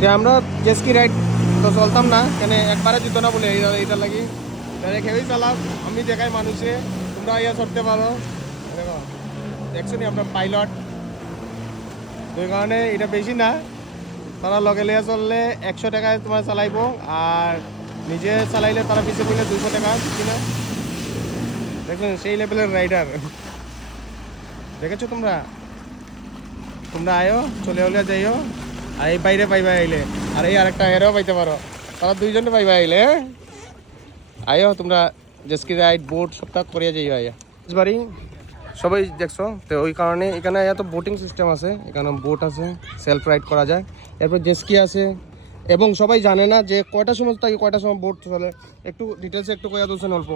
যে আমরা জেসকি রাইড তো চলতাম না কেন একবারে দিত না বলে এইটা লাগি রেখেই চালাম আমি দেখাই মানুষে তোমরা ইয়া চড়তে পারো দেখছো নি আপনার পাইলট ওই কারণে এটা বেশি না তারা লগে লিয়ে চললে 100 টাকায় তোমার চালাইবো আর নিজে চালাইলে তারা পিছিয়ে মিলে 200 টাকা বেশি না দেখলেন সেই লেভেলের রাইডার দেখেছো তোমরা তোমরা আয়ো চলে হলে যাইও আর এই বাইরে পাইবা আইলে আর এই আরেকটা এরাও পাইতে পারো তারা দুইজনে পাইবা আইলে আয়ো তোমরা জেসকি রাইড বোট সবটা করিয়া যাইও আইয়া বাড়ি সবাই দেখছো তো ওই কারণে এখানে এত বোটিং সিস্টেম আছে এখানে বোট আছে সেলফ রাইড করা যায় এরপর জেসকি আছে এবং সবাই জানে না যে কয়টা সময় থাকে কয়টা সময় বোট চলে একটু ডিটেলসে একটু কইয়া দিচ্ছেন অল্প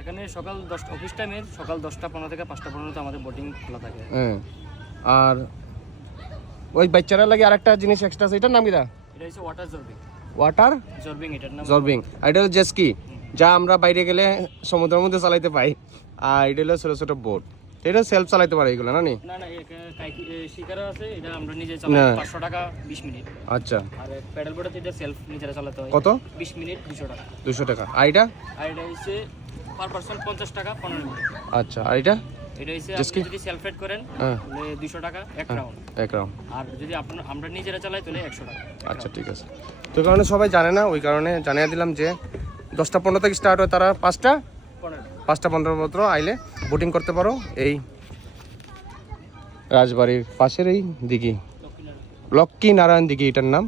এখানে সকাল 10 অফিস টাইমে সকাল 10:15 থেকে 5টা পর্যন্ত আমাদের বোটিং খোলা থাকে। হ্যাঁ আর ওই বাচ্চারা লাগে আরেকটা জিনিস এক্সট্রা আছে এটার নাম কি? এটা হচ্ছে ওয়াটার জর্বিং। ওয়াটার জর্বিং এটার নাম। জর্বিং আর এটা হলো জেসকি যা আমরা বাইরে গেলে সমুদ্রের মধ্যে চালাইতে পাই আর এটা হলো ছোট ছোট বোট এটা সেলফ চালাইতে পারে এগুলো না নি না না শিকারও আছে এটা আমরা নিজে চালাই 500 টাকা 20 মিনিট। আচ্ছা আর প্যাডেল বোটে যেটা সেলফ নিজেরা চালাতে হয় কত 20 মিনিট 200 টাকা। 200 টাকা আর এটা হচ্ছে পার পারসন 50 টাকা 15 মিনিট। আচ্ছা আর এটা হচ্ছে আপনি যদি সেলফ রাইড করেন তাহলে 200 টাকা এক রাউন্ড আর যদি আমরা নিজেরা চালাই তাহলে 100 টাকা। আচ্ছা ঠিক আছে তো কারণে সবাই জানে না ওই কারণে জানিয়ে দিলাম যে 10:15 থেকে স্টার্ট হয় তারা 5:15 মাত্র আইলে বোটিং করতে পারো এই রাজবাড়ির পাশের এই দিঘি লক্ষ্মী নারায়ণ দিঘি এটার নাম